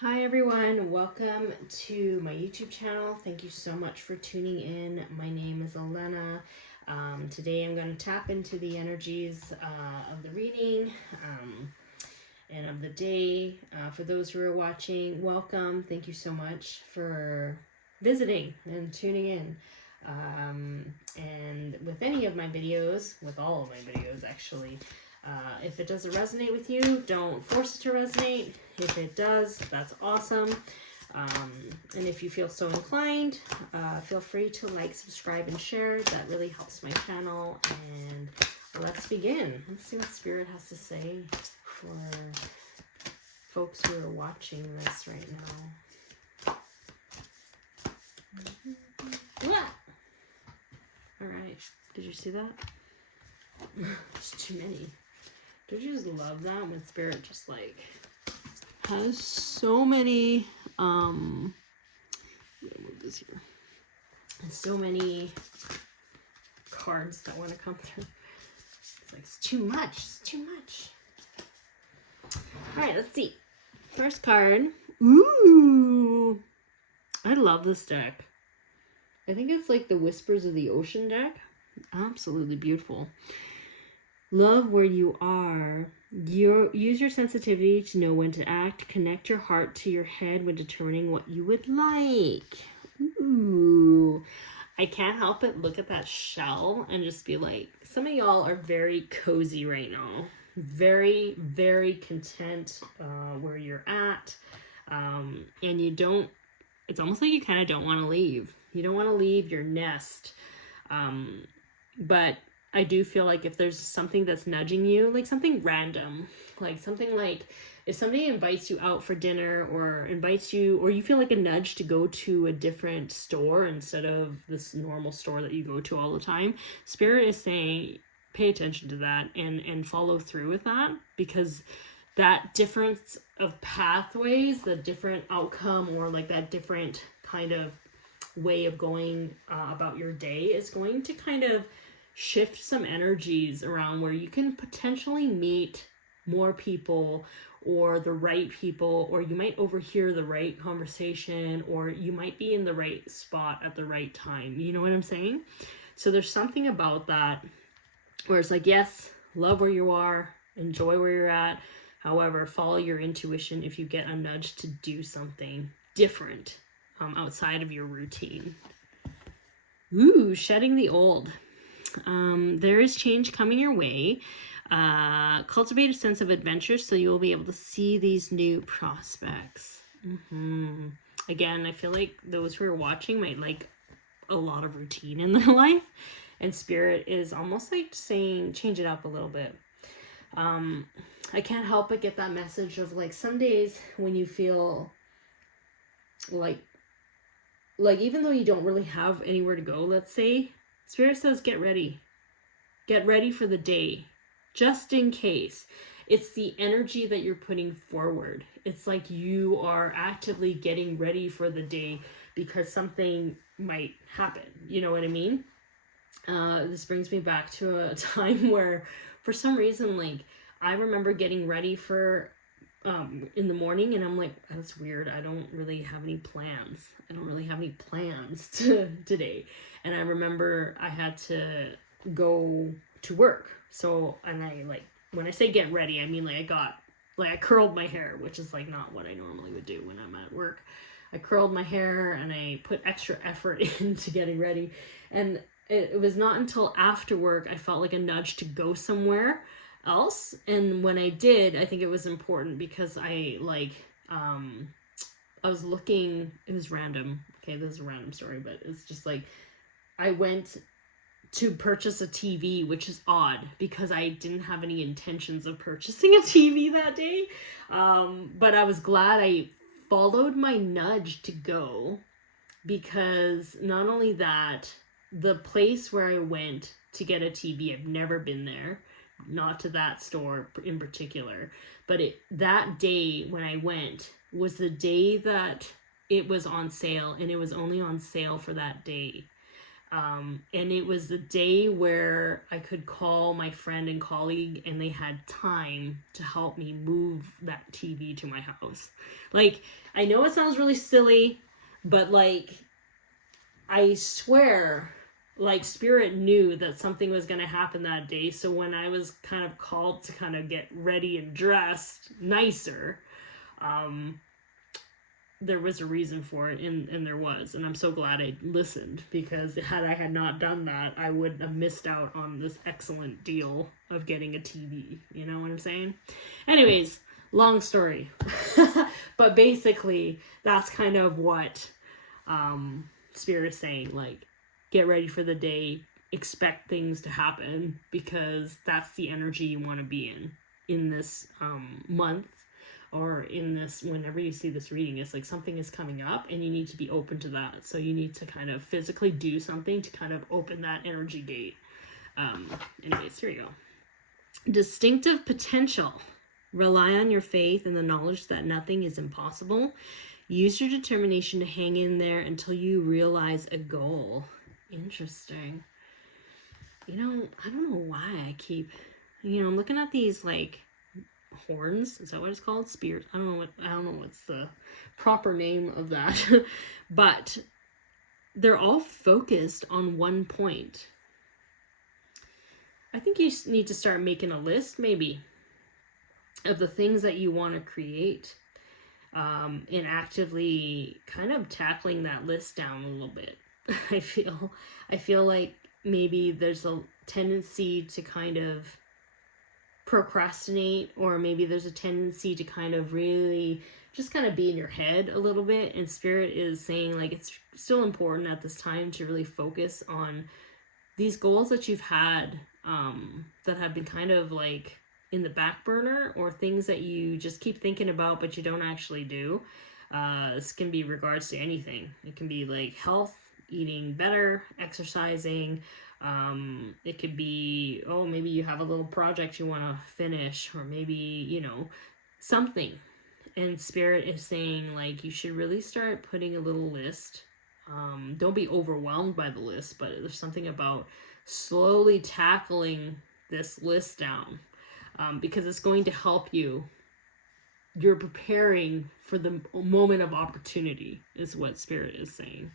Hi everyone, welcome to my YouTube channel. Thank you so much for tuning in. My name is Ellena. Today I'm going to tap into the energies of the reading and of the day. For those who are watching, welcome. Thank you so much for visiting and tuning in. And with any of my videos, with all of my videos actually, if it doesn't resonate with you, don't force it to resonate. If it does, that's awesome. And if you feel so inclined, feel free to like, subscribe, and share. That really helps my channel. And let's begin. Let's see what Spirit has to say for folks who are watching this right now. All right. Did you see that? There's too many. Don't you just love that when Spirit just like has so many I'm gonna move this here. And so many cards that want to come through. It's like it's too much. It's too much. Alright, let's see. First card. Ooh. I love this deck. I think it's like the Whispers of the Ocean deck. Absolutely beautiful. Love where you are. Use your sensitivity to know when to act. Connect your heart to your head when determining what you would like. Ooh. I can't help but look at that shell and just be like, some of y'all are very cozy right now. Very, very content where you're at. And you don't, it's almost like you kind of don't want to leave. You don't want to leave your nest. But I do feel like if there's something that's nudging you, like something random, like something like if somebody invites you out for dinner or invites you, or you feel like a nudge to go to a different store instead of this normal store that you go to all the time, Spirit is saying, pay attention to that and follow through with that, because that difference of pathways, the different outcome, or like that different kind of way of going about your day is going to kind of shift some energies around where you can potentially meet more people or the right people, or you might overhear the right conversation, or you might be in the right spot at the right time. You know what I'm saying? So there's something about that where it's like, yes, love where you are, enjoy where you're at. However, follow your intuition if you get a nudge to do something different outside of your routine. Ooh, shedding the old. There is change coming your way. Cultivate a sense of adventure so you will be able to see these new prospects. Again, I feel like those who are watching might like a lot of routine in their life, and Spirit is almost like saying change it up a little bit. I can't help but get that message of like some days when you feel like even though you don't really have anywhere to go, let's say, Spirit says get ready. Get ready for the day, just in case. It's the energy that you're putting forward. It's like you are actively getting ready for the day because something might happen. You know what I mean? This brings me back to a time where, for some reason, like, I remember getting ready for in the morning, and I'm like, that's weird. I don't really have any plans. Today. And I remember I had to go to work. So, and I like, when I say get ready, I mean like I curled my hair, which is like not what I normally would do when I'm at work. I curled my hair and I put extra effort into getting ready. And it was not until after work I felt like a nudge to go somewhere else. And when I did, I think it was important because I was looking, it was random. Okay, this is a random story, but it's just like I went to purchase a TV, which is odd because I didn't have any intentions of purchasing a TV that day. But I was glad I followed my nudge to go, because not only that, the place where I went to get a TV, I've never been there, not to that store in particular, but that day when I went was the day that it was on sale, and it was only on sale for that day. And it was the day where I could call my friend and colleague, and they had time to help me move that TV to my house. Like, I know it sounds really silly, but like, I swear, like, Spirit knew that something was going to happen that day. So when I was kind of called to kind of get ready and dressed nicer, there was a reason for it, and there was. And I'm so glad I listened, because had I had not done that, I would have missed out on this excellent deal of getting a TV. You know what I'm saying? Anyways, long story. But basically, that's kind of what Spirit is saying. Like, get ready for the day, expect things to happen, because that's the energy you want to be in this month, or in this, whenever you see this reading. It's like something is coming up and you need to be open to that. So you need to kind of physically do something to kind of open that energy gate. Anyways, here we go. Distinctive potential. Rely on your faith and the knowledge that nothing is impossible. Use your determination to hang in there until you realize a goal. Interesting. You know, I don't know why I keep, I'm looking at these like horns. Is that what it's called? Spears. I don't know what's the proper name of that. But they're all focused on one point. I think you need to start making a list, maybe, of the things that you want to create, and actively kind of tackling that list down a little bit. I feel like maybe there's a tendency to kind of procrastinate, or maybe there's a tendency to kind of really just kind of be in your head a little bit. And Spirit is saying, like, it's still important at this time to really focus on these goals that you've had, that have been kind of like in the back burner, or things that you just keep thinking about but you don't actually do. This can be regards to anything. It can be like health, eating better, exercising. It could be, maybe you have a little project you want to finish, or maybe, something. And Spirit is saying, like, you should really start putting a little list. Don't be overwhelmed by the list, but there's something about slowly tackling this list down, because it's going to help you. You're preparing for the moment of opportunity, is what Spirit is saying.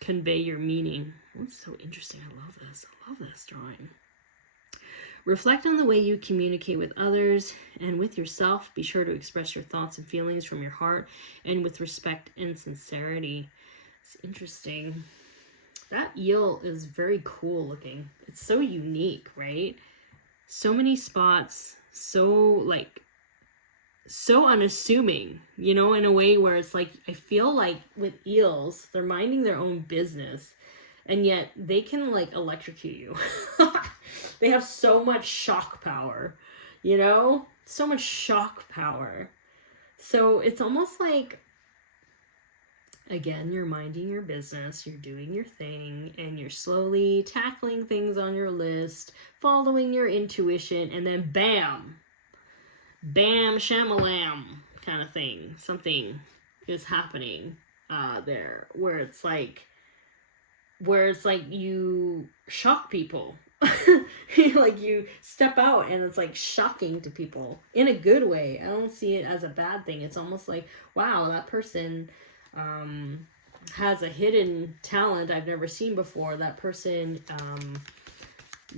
Convey your meaning. That's so interesting. I love this drawing. Reflect on the way you communicate with others and with yourself. Be sure to express your thoughts and feelings from your heart and with respect and sincerity. It's interesting. That eel is very cool looking. It's so unique, right? So many spots, so unassuming, in a way where it's like, I feel like with eels, they're minding their own business, and yet they can like electrocute you. They have so much shock power, so much shock power. So it's almost like, again, you're minding your business, you're doing your thing, and you're slowly tackling things on your list, following your intuition, and then bam, shamalam kind of thing. Something is happening there where it's like you shock people. Like, you step out and it's like shocking to people in a good way. I don't see it as a bad thing. It's almost like, wow, that person has a hidden talent I've never seen before. That person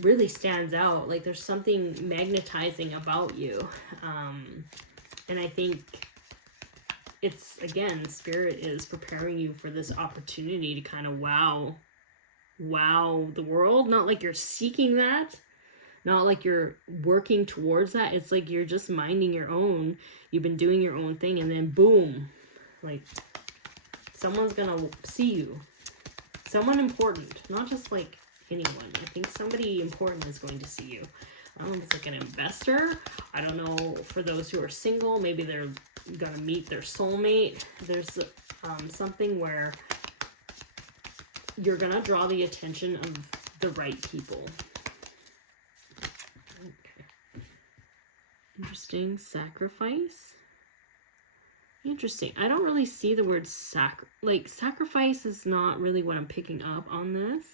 really stands out. Like, there's something magnetizing about you. And I think it's, again, Spirit is preparing you for this opportunity to kind of wow the world. Not like you're seeking that, not like you're working towards that. It's like you're just minding your own. You've been doing your own thing, and then boom, like, someone's gonna see you. Someone important, not just like anyone. I think somebody important is going to see you. I don't know if it's like an investor. I don't know, for those who are single, maybe they're gonna meet their soulmate. There's something where you're gonna draw the attention of the right people. Okay. Interesting. Sacrifice. Interesting. I don't really see the word sacrifice is not really what I'm picking up on this.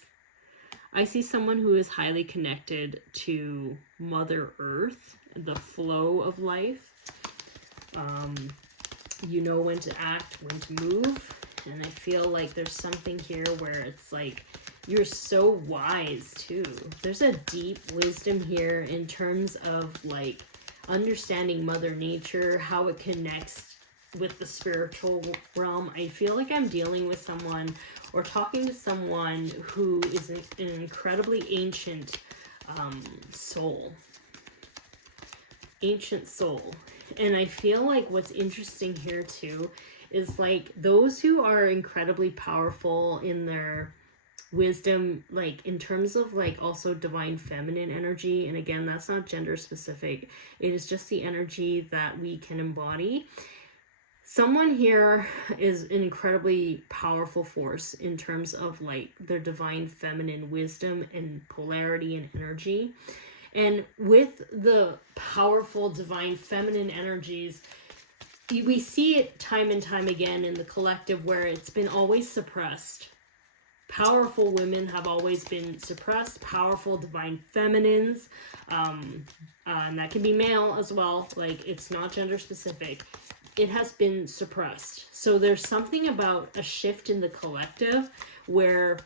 I see someone who is highly connected to Mother Earth, the flow of life. You know when to act, when to move. And I feel like there's something here where it's like you're so wise too. There's a deep wisdom here in terms of like understanding Mother Nature, how it connects with the spiritual realm. I feel like I'm dealing with someone or talking to someone who is an incredibly ancient soul. Ancient soul. And I feel like what's interesting here too is like those who are incredibly powerful in their wisdom, like in terms of like also divine feminine energy, and again, that's not gender specific, it is just the energy that we can embody. Someone here is an incredibly powerful force in terms of like their divine feminine wisdom and polarity and energy. And with the powerful divine feminine energies, we see it time and time again in the collective where it's been always suppressed. Powerful women have always been suppressed. Powerful divine feminines, and that can be male as well. Like, it's not gender specific. It has been suppressed. So there's something about a shift in the collective where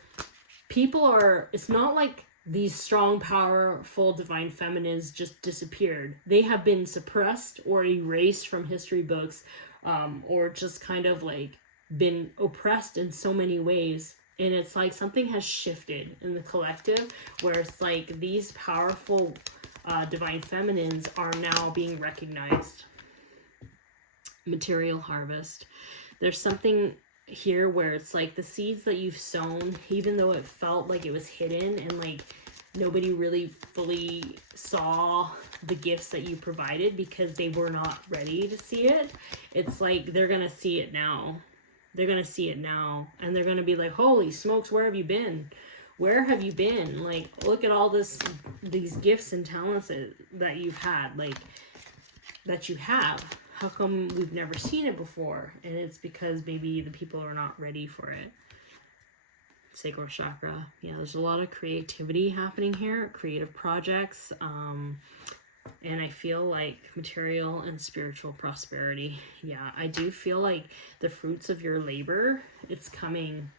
people are, it's not like these strong, powerful divine feminines just disappeared. They have been suppressed or erased from history books, or just kind of like been oppressed in so many ways. And it's like something has shifted in the collective where it's like these powerful divine feminines are now being recognized. Material harvest. There's something here where it's like the seeds that you've sown, even though it felt like it was hidden and like nobody really fully saw the gifts that you provided because they were not ready to see it. It's like they're gonna see it now. They're going to see it now, and they're going to be like, holy smokes, where have you been? Where have you been? Like, look at all these gifts and talents that you've had, like, that you have. How come we've never seen it before? And it's because maybe the people are not ready for it. Sacral chakra. Yeah, there's a lot of creativity happening here, creative projects, and I feel like material and spiritual prosperity. Yeah, I do feel like the fruits of your labor, it's coming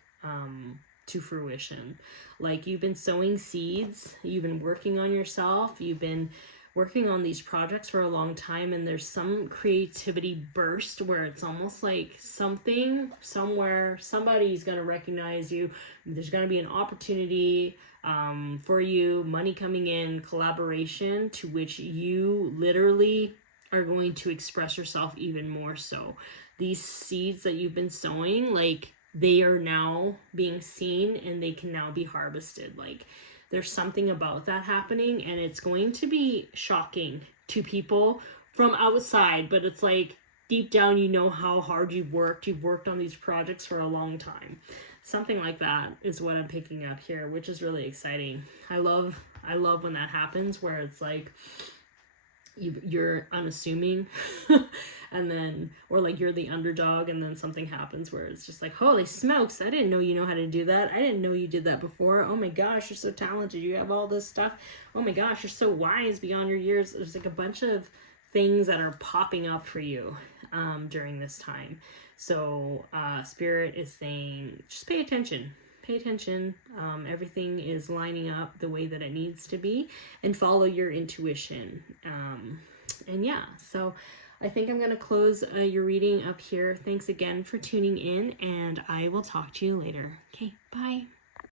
to fruition. Like, you've been sowing seeds, you've been working on yourself, you've been working on these projects for a long time, and there's some creativity burst where it's almost like something, somewhere, somebody's going to recognize you. There's going to be an opportunity for you, money coming in, collaboration to which you literally are going to express yourself even more so. These seeds that you've been sowing, like, they are now being seen and they can now be harvested. Like, there's something about that happening, and it's going to be shocking to people from outside, but it's like deep down, you know how hard you've worked on these projects for a long time. Something like that is what I'm picking up here, which is really exciting. I love when that happens, where it's like you're unassuming and then, or like you're the underdog, and then something happens where it's just like, holy smokes, I didn't know you know how to do that. I didn't know you did that before. Oh my gosh, you're so talented. You have all this stuff. Oh my gosh, you're so wise beyond your years. There's like a bunch of things that are popping up for you during this time. So Spirit is saying, just pay attention. Pay attention. Everything is lining up the way that it needs to be, and follow your intuition. And yeah, so I think I'm going to close your reading up here. Thanks again for tuning in, and I will talk to you later. Okay, bye.